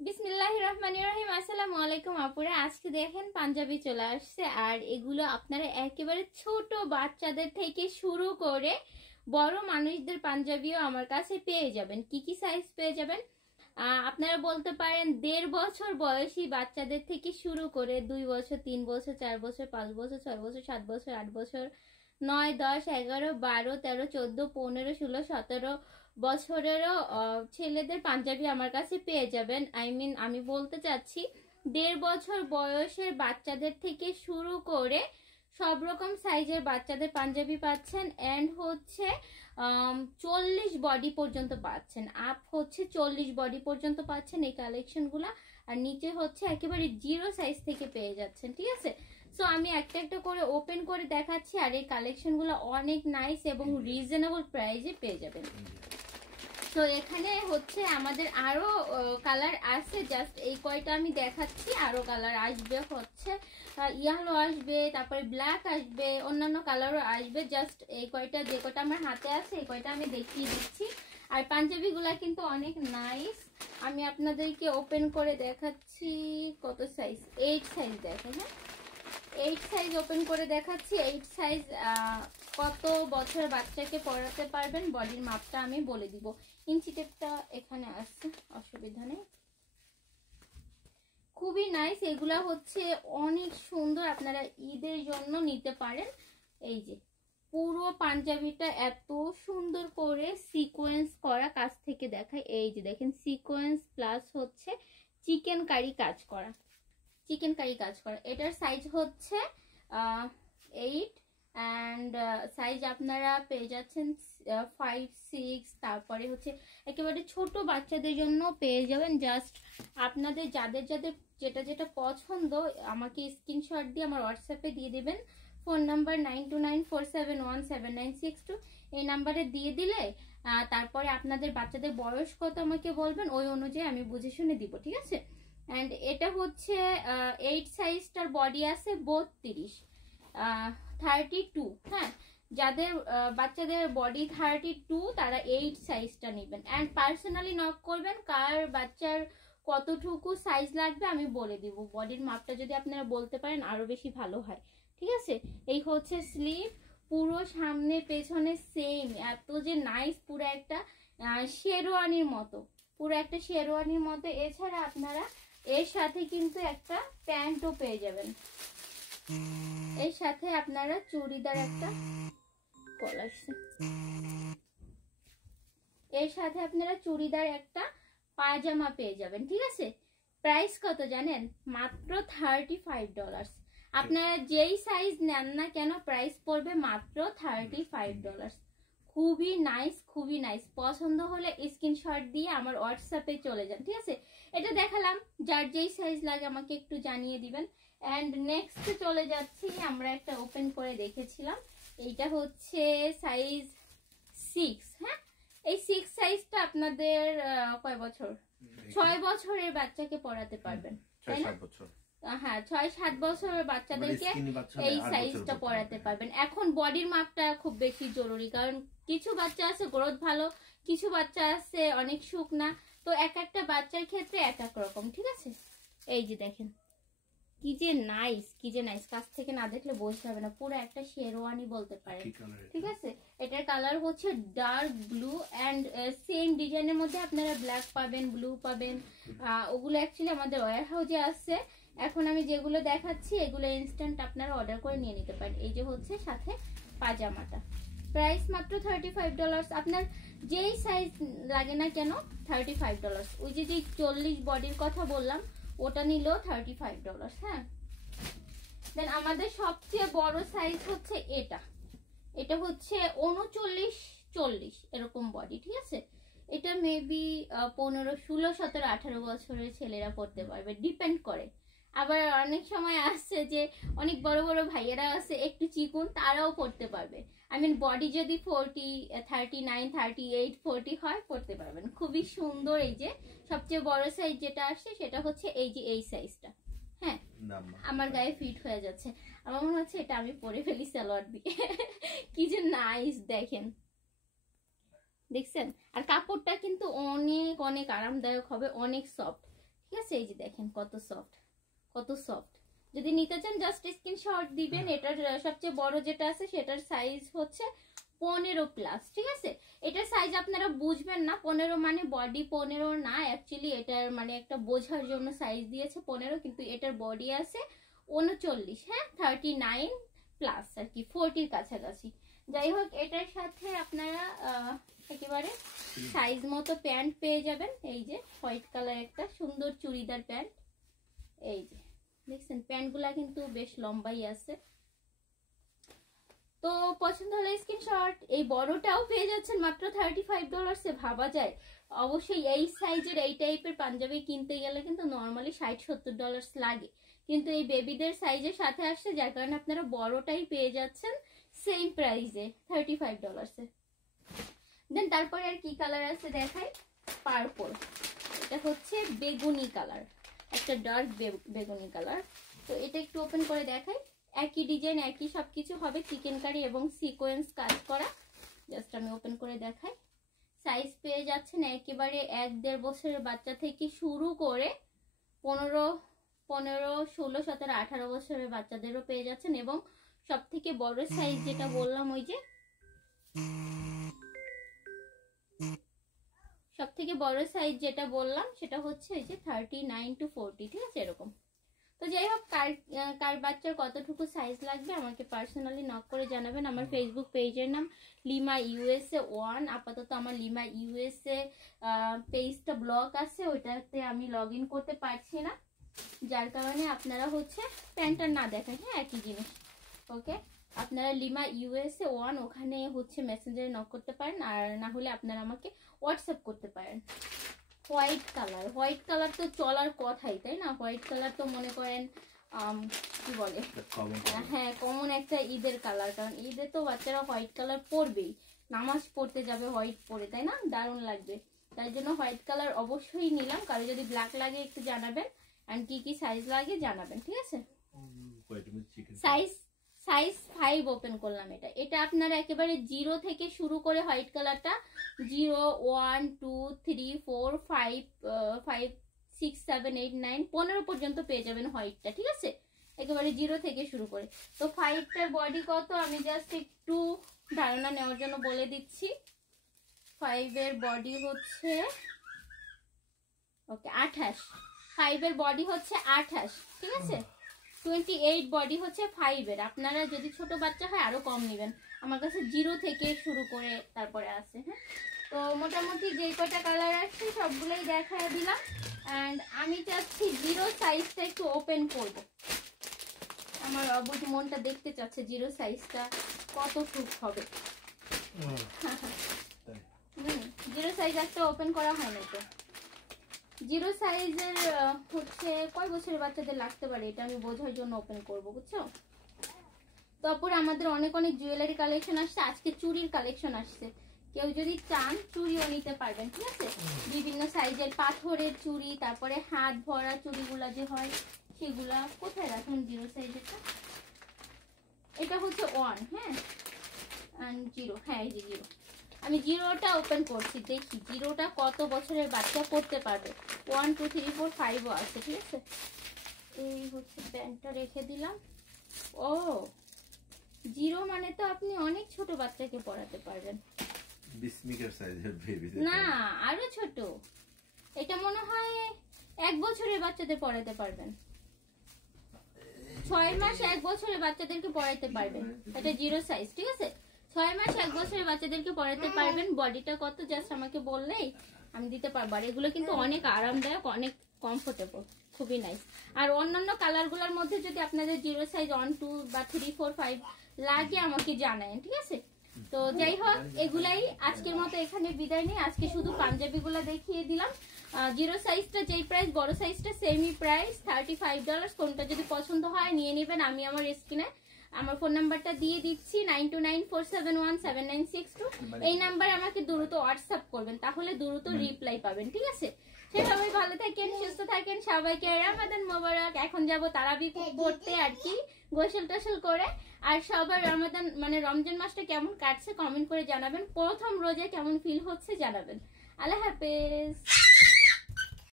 বিসমিল্লাহির রহমানির রহিম। আসসালামু আলাইকুম আপুরা। আজকে দেখেন পাঞ্জাবি চলে আসছে, আর এগুলো আপনারা একেবারে ছোট বাচ্চাদের থেকে শুরু করে বড় মানুষদের পাঞ্জাবিও আমার কাছে পেয়ে যাবেন। কি কি সাইজ পেয়ে যাবেন আপনারা বলতে পারেন 1.5 বছর বয়সী বাচ্চাদের থেকে শুরু করে 2 বছর, 3 বছর, 4 বছর, 5 বছর, 6 বছর, 7 বছর, 8 বছর, 9, 10, 11, 12, 13, 14, 15, 16, 17 বছরেরও ছেলেদের পাঞ্জাবি আমার কাছে পেয়ে যাবেন। আমি বলতে চাচ্ছি 1.5 বছর বয়সের বাচ্চাদের থেকে শুরু করে সব রকম সাইজের বাচ্চাদের পাঞ্জাবি পাচ্ছেন। এন্ড হচ্ছে 40 বডি পর্যন্ত পাচ্ছেন, আপ হচ্ছে 40 বডি পর্যন্ত পাচ্ছেন এই কালেকশন গুলা। আর নিচে হচ্ছে একেবারে 0 সাইজ থেকে পেয়ে যাচ্ছেন, ঠিক আছে। সো আমি একটা একটা করে ওপেন করে দেখাচ্ছি, আর এই কালেকশন গুলো অনেক নাইস এবং রিজনেবল প্রাইসে পেয়ে যাবেন। তো এখানে হচ্ছে আমাদের আরো কালার আছে, জাস্ট এই কয়টা আমি দেখাচ্ছি। আরো কালার আসবে, হচ্ছে ইয়েলো আসবে, তারপরে ব্ল্যাক আসবে, অন্যান্য কালারও আসবে। জাস্ট এই কয়টা, যে কয়টা আমার হাতে আছে এই কয়টা আমি দেখিয়ে দিচ্ছি। আর পাঞ্জাবি গুলা কিন্তু অনেক নাইস। আমি আপনাদেরকে ওপেন করে দেখাচ্ছি। কত সাইজ? 8 সাইজ দেখেন। হ্যাঁ, 8 সাইজ ওপেন করে দেখাচ্ছি। 8 সাইজ কত বছর বাচ্চাকে পরাতে পারবেন বডির মাপটা আমি বলে দিব। ইঞ্চি টেপটা এখানে আসছে, অসুবিধা নেই। খুবই নাইস, এগুলা হচ্ছে অনেক সুন্দর, আপনারা ঈদের জন্য নিতে পারেন। এই যে পুরো পাঞ্জাবিটা এত সুন্দর করে সিকোয়েন্স করা, কাছ থেকে দেখায়। এই যে দেখেন সিকোয়েন্স প্লাস হচ্ছে চিকেন কারি কাজ করা, এটার সাইজ হচ্ছে 8 অ্যান্ড সাইজ আপনারা পেয়ে যাচ্ছেন 5, 6। তারপরে হচ্ছে একেবারে ছোট বাচ্চাদের জন্য পেয়ে যাবেন। জাস্ট আপনাদের যাদের যাদের যেটা যেটা পছন্দ আমাকে স্ক্রিনশট দিয়ে আমার হোয়াটসঅ্যাপে দিয়ে দেবেন। ফোন নাম্বার 9294717962, এই নাম্বারে দিয়ে দিলে তারপরে আপনাদের বাচ্চাদের বয়স কত আমাকে বলবেন, ওই অনুযায়ী আমি বুঝে শুনে দিব, ঠিক আছে। এন্ড এটা হচ্ছে 8 সাইজটার বডি আছে 32, 32। হ্যাঁ, যাদের বাচ্চাদের বডি 32 তারা 8 সাইজটা নেবেন। এন্ড পার্সোনালি নক করবেন, কার বাচ্চার কতটুকু সাইজ লাগবে আমি বলে দিব। বডির মাপটা যদি আপনারা বলতে পারেন আরো বেশি ভালো হয়, ঠিক আছে। এই হচ্ছে স্লিভ, পুরো সামনে পেছনে সেম, এত যে নাইস, পুরো একটা শেরওয়ানির মতো, এছাড়া আপনারা এর সাথে কিন্তু একটা প্যান্টও পেয়ে যাবেন। এর সাথে আপনারা চুড়িদার একটা চুড়িদার একটা পায়জামা পেয়ে যাবেন, ঠিক আছে। প্রাইস কত জানেন? মাত্র $35। আপনারা যেই সাইজ নেন না কেন প্রাইস পড়বে মাত্র $35। খুবই নাইস, খুবই নাইস। পছন্দ হলে স্ক্রিনশট দিয়ে আমার হোয়াটসঅ্যাপে চলে যান, ঠিক আছে। এটা দেখালাম, যার যেই সাইজ লাগে আমাকে একটু জানিয়ে দিবেন। এন্ড নেক্সট চলে যাচ্ছি, আমরা একটা ওপেন করে দেখেছিলাম, এইটা হচ্ছে সাইজ 6। হ্যাঁ, এই 6 সাইজটা আপনাদের কয় বছর? 6 বছরের বাচ্চাকে পড়াতে পারবেন, তাই না? হ্যাঁ, 6-7 বছরের বাচ্চাদেরকে এই সাইজটা পরাতে পারবেন। এখন বডির মাপটা খুব বেশি জরুরি, কারণ কিছু বাচ্চা আছে গ্রোথ ভালো, কিছু বাচ্চা আছে অনেক শুকনা, তো এক একটা বাচ্চার ক্ষেত্রে এক এক রকম, ঠিক আছে। এই যে দেখেন কি যে নাইস, কাছ থেকে না দেখলে বুঝতে হবে না, পুরো একটা শেরওয়ানি বলতে পারেন, ঠিক আছে। এটার কালার হচ্ছে ডার্ক ব্লু অ্যান্ড সেম ডিজাইনের মধ্যে আপনারা ব্ল্যাক পাবেন, ব্লু পাবেন। ওগুলো অ্যাকচুয়ালি আমাদের ওয়্যার হাউসে আছে। এখন আমি যেগুলো দেখাচ্ছি এগুলো ইনস্ট্যান্ট আপনারা অর্ডার করে নিয়ে নিতে পারেন। এই যে হচ্ছে সাথে পাজামাটা, প্রাইস মাত্র $35। আপনার যেই সাইজ লাগে না কেন $35। ওই যে 40 বডির কথা বললাম ওটা নিল $35। হ্যাঁ, দেন আমাদের সবচেয়ে বড় সাইজ হচ্ছে এটা হচ্ছে 39-40 এরকম বডি, ঠিক আছে। এটা মেবি 15, 16, 17, 18 বছরের ছেলেরা পড়তে পারবে, ডিপেন্ড করে। আবার অনেক সময় আসছে যে অনেক বড় বড় ভাইয়েরা আছে একটু চিকুন, তারাও পড়তে পারবে। বডি যদি 40, 39, 38, 40 হয় পড়তে পারবেন। খুবই সুন্দর। এই যে সবচেয়ে বড় সাইজ যেটা আসছে সেটা হচ্ছে এই যে এই সাইজটা। হ্যাঁ, আমার গায়ে ফিট হয়ে যাচ্ছে, আমার মনে হচ্ছে এটা আমি পরে ফেলি সালোয়ার দিয়ে। কি যে নাইস দেখেন, দেখছেন। আর কাপড়টা কিন্তু অনেক অনেক আরামদায়ক হবে, অনেক সফট, ঠিক আছে, এই যে দেখেন কত সফট, কত সফট। যদি নিতে চান জাস্ট স্ক্রিনশট দিবেন। এটার সবচেয়ে বড় যেটা আছে সেটার সাইজ হচ্ছে 15+, ঠিক আছে। এটার সাইজ আপনারা বুঝবেন না, 15 মানে বডি 15 না, অ্যাকচুয়ালি এটার মানে একটা বোঝার জন্য সাইজ দিয়েছে 15, কিন্তু এটার বডি আছে 39, হ্যাঁ 39+ আর কি, 40 কাছাকাছি। যাই হোক, এটার সাথে আপনারা একেবারে সাইজ মতো প্যান্ট পেয়ে যাবেন। এই যে হোয়াইট কালার একটা সুন্দর চুড়িদার প্যান্ট, এই যে দেখছেন প্যান্টগুলা কিন্তু বেশ লম্বাই আছে। তো পছন্দ হলে স্ক্রিনশট। এই বড়টাও পেয়ে যাচ্ছেন মাত্র $35। ভাবা যায় অবশ্যই এই সাইজের এই টাইপের পাঞ্জাবি কিনতে গেলে কিন্তু নর্মালি $60-70 লাগে, কিন্তু এই বেবিদের সাইজের সাথে আসছে, যার কারণে আপনারা বড়টাই পেয়ে যাচ্ছেন সেম প্রাইসে $35-এ। দেন তারপরে আর কি কালার আছে দেখাই, পার্পল, এটা হচ্ছে বেগুনি কালার, একটা ডার্ক বেগুনি কালার। তো এটা একটু ওপেন করে দেখাই, একই ডিজাইন একই সবকিছু হবে, চিকেন কারি এবং সিকোয়েন্স কাজ করা। জাস্ট আমি ওপেন করে দেখাই। সাইজ পেয়ে যাচ্ছেন একেবারে 1-1.5 বছরের বাচ্চা থেকে শুরু করে 15, 16, 17, 18 বছরের বাচ্চাদেরও পেয়ে যাচ্ছেন, এবং সব থেকে বড় সাইজ যেটা বললাম, ওই যে সব থেকে বড় সাইজ যেটা বললাম সেটা হচ্ছে এই যে 39 to 40, ঠিক আছে এরকম। তো যাই হোক, কার বাচ্চার কতটুকু সাইজ লাগবে আমাকে পার্সোনালি নক করে জানাবেন। আমার ফেসবুক পেজের নাম লিমা USA 1। আপাতত আমার লিমা USA পেজটা ব্লক আছে, ওইটাতে আমি লগ ইন করতে পারছি না, যার কারণে আপনারা হচ্ছে প্যান্টটা না দেখেন, হ্যাঁ একই জিনিস। ওকে, আপনারা লিমা USA 1 ওখানে হচ্ছে মেসেঞ্জারে নক করতে পারেন, আর না হলে আপনারা আমাকে হোয়াটসঅ্যাপ করতে পারেন। হোয়াইট কালার, হোয়াইট কালার তো চলার কথাই, তাই না? হোয়াইট কালার তো মনে করেন কি বলে, হ্যাঁ কমন একটা ঈদের কালার, কারণ ঈদে তো বাচ্চারা হোয়াইট কালার পরবেই, নামাজ পড়তে যাবে হোয়াইট পরে, তাই না? দারুণ লাগবে, তাই জন্য হোয়াইট কালার অবশ্যই নিলাম। কারো যদি ব্ল্যাক লাগে একটু জানাবেন, আর কি কি সাইজ লাগে জানাবেন, ঠিক আছে। সাইজ 5 ওপেন করলাম। এটা আপনারা একেবারে 0 থেকে শুরু করে হোয়াইট কালারটা 0, 1, 2, 3, 4, 5, 6, 7, 8, 9, 15 পর্যন্ত পেয়ে যাবেন হোয়াইটটা, ঠিক আছে, একেবারে 0 থেকে শুরু করে। তো 5টার বডি কত আমি জাস্ট একটু ধারণা নেওয়ার জন্য বলে দিচ্ছি। 5 এর বডি হচ্ছে ওকে 28, 5 এর বডি হচ্ছে 28, ঠিক আছে। 28 বডি হচ্ছে 5 এর। আপনারা যদি ছোট বাচ্চা হয় আরো কম নেবেন, আমার কাছে 0 থেকে শুরু করে তারপরে আছে, হ্যাঁ। তো মোটামুটি যেই কটা কালার আছে সবগুলোই দেখায় দিলাম, এন্ড আমি চাচ্ছি 0 সাইজটা একটু ওপেন করব। আমার অবুঝ মনটা দেখতে চাচ্ছে 0 সাইজটা কত ফুট হবে। 0 সাইজ একটা ওপেন করা হয় না তো। 0 সাইজের হচ্ছে কয় বছরের বাচ্চাদের লাগতে পারে এটা আমি বোঝার জন্য ওপেন করব, বুঝছো? তারপর আমাদের অনেক অনেক জুয়েলারি কালেকশন আসছে, আজকে চুড়ির কালেকশন আসছে, কেউ যদি চান চুড়িও নিতে পারবেন, ঠিক আছে। বিভিন্ন সাইজের পাথরের চুড়ি, তারপরে হাত ভরা চুড়িগুলা যে হয় সেগুলা। কোথায় রাখুন 0 সাইজেরটা? এটা হচ্ছে 1, হ্যাঁ, and 0, হ্যাঁ এই যে 0। আমি 0টা ওপেন করছি, দেখি 0টা কত বছরের বাচ্চা করতে পারবে। 1, 2, 3, 4, 5ও আছে, ঠিক আছে। এই হচ্ছে প্যান্টটা রেখে দিলাম। ও 0 মানে তো আপনি অনেক ছোট বাচ্চাকে পড়াতে পারবেন। বিস্মিকার সাইজের বেবি না, আরো ছোট। এটা মনে হয় 1 বছরের বাচ্চাদের পড়াতে পারবেন, 6 মাস 1 বছরের বাচ্চাদেরকে পড়াতে পারবেন। এটা 0 সাইজ, ঠিক আছে। 6 মাস 1 বছরের বাচ্চাদেরকে পড়াতে পারবেন। বডিটা কত জাস্ট আমাকে বললেই আমি দিতে পারবো। আর এগুলো কিন্তু অনেক আরামদায়ক, অনেক কমফোর্টেবল, খুবই নাইস। আর অন্যান্য কালারগুলোর মধ্যে যদি আপনাদের 0 সাইজ 1, 2 বা 3, 4, 5 লাগে আমাকে জানায়েন, ঠিক আছে। তো যাই হোক, এগুলাই আজকের মতো এখানে বিদায় নিই। আজকে শুধু পাঞ্জাবিগুলো দেখিয়ে দিলাম। 0 সাইজটা যেই প্রাইস, বড় সাইজটা সেমই প্রাইস $35। কোনটা যদি পছন্দ হয় নিয়ে নেবেন। আমি আমার স্ক্রিনে আমার ফোন নাম্বারটা দিয়ে দিচ্ছি 9294717962। এই নাম্বারে আমাকে দ্রুত হোয়াটসঅ্যাপ করবেন, তাহলে দ্রুত রিপ্লাই পাবেন, ঠিক আছে। সবাই ভালো থাকেন, সুস্থ থাকেন, সবাইকে রমাদান মোবারক। এখন যাব তারাবি পড়তে আর কি, গোসল টোসল করে। আর সবার রমাদান মানে রমজান মাসটা কেমন কাটছে কমেন্ট করে জানাবেন। প্রথম রোজে কেমন ফিল হচ্ছে জানাবেন। আল্লাহ হাফেজ।